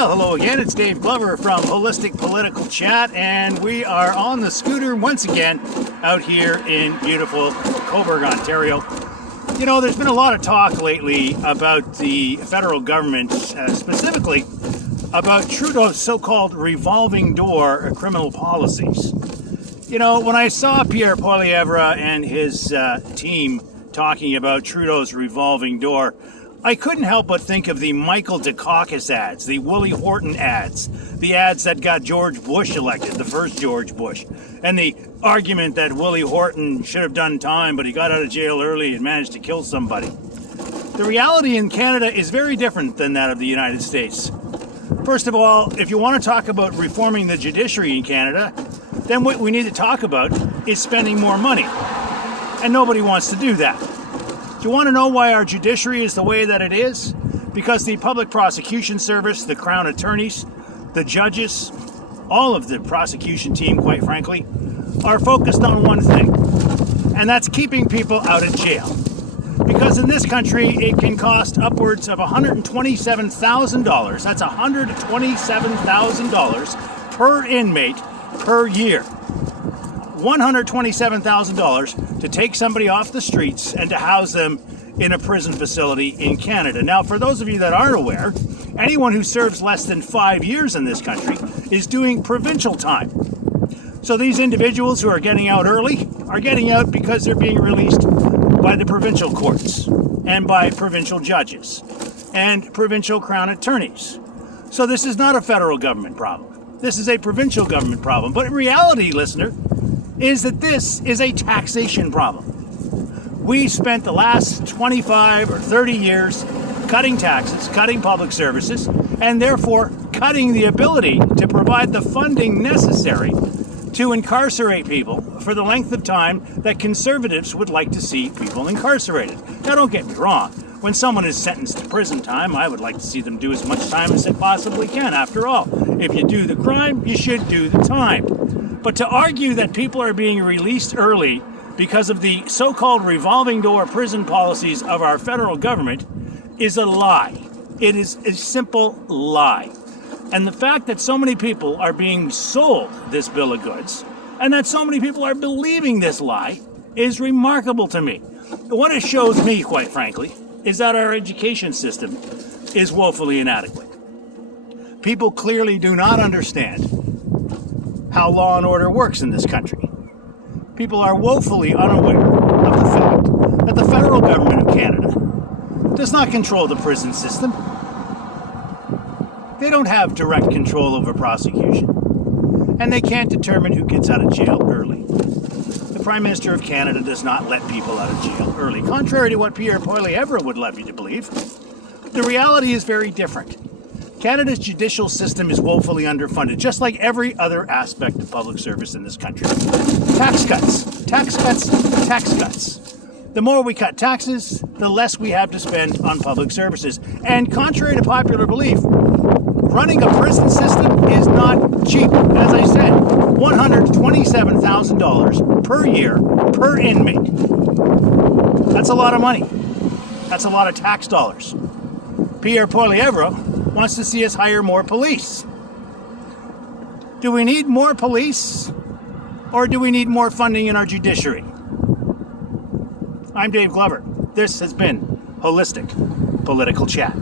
Well, hello again. It's Dave Glover from Holistic Political Chat, and we are on the scooter once again out here in beautiful Cobourg, Ontario. You know, there's been a lot of talk lately about the federal government, specifically about Trudeau's so-called revolving door criminal policies. You know, when I saw Pierre Poilievre and his team talking about Trudeau's revolving door, I couldn't help but think of the Michael Dukakis ads, the Willie Horton ads, the ads that got George Bush elected, the first George Bush, and the argument that Willie Horton should have done time, but he got out of jail early and managed to kill somebody. The reality in Canada is very different than that of the United States. First of all, if you want to talk about reforming the judiciary in Canada, then what we need to talk about is spending more money. And nobody wants to do that. Do you want to know why our judiciary is the way that it is? Because the Public Prosecution Service, the Crown Attorneys, the judges, all of the prosecution team, quite frankly, are focused on one thing, and that's keeping people out of jail. Because in this country, it can cost upwards of $127,000, that's $127,000 per inmate per year. $127,000 to take somebody off the streets and to house them in a prison facility in Canada. Now, for those of you that aren't aware, anyone who serves less than 5 years in this country is doing provincial time. So these individuals who are getting out early are getting out because they're being released by the provincial courts and by provincial judges and provincial crown attorneys. So this is not a federal government problem. This is a provincial government problem. But in reality, listener, is that this is a taxation problem. We spent the last 25 or 30 years cutting taxes, cutting public services, and therefore cutting the ability to provide the funding necessary to incarcerate people for the length of time that conservatives would like to see people incarcerated. Now, don't get me wrong. When someone is sentenced to prison time, I would like to see them do as much time as they possibly can. After all, if you do the crime, you should do the time. But to argue that people are being released early because of the so-called revolving door prison policies of our federal government is a lie. It is a simple lie. And the fact that so many people are being sold this bill of goods and that so many people are believing this lie is remarkable to me. What it shows me, quite frankly, is that our education system is woefully inadequate. People clearly do not understand how law and order works in this country. People are woefully unaware of the fact that the federal government of Canada does not control the prison system. They don't have direct control over prosecution, and they can't determine who gets out of jail early. The Prime Minister of Canada does not let people out of jail early, contrary to what Pierre Poilievre would love you to believe. The reality is very different. Canada's judicial system is woefully underfunded, just like every other aspect of public service in this country. Tax cuts, tax cuts, tax cuts. The more we cut taxes, the less we have to spend on public services. And contrary to popular belief, running a prison system is not cheap. As I said, $127,000 per year per inmate. That's a lot of money. That's a lot of tax dollars. Pierre Poilievre wants to see us hire more police. Do we need more police, or do we need more funding in our judiciary? I'm Dave Glover. This has been Holistic Political Chat.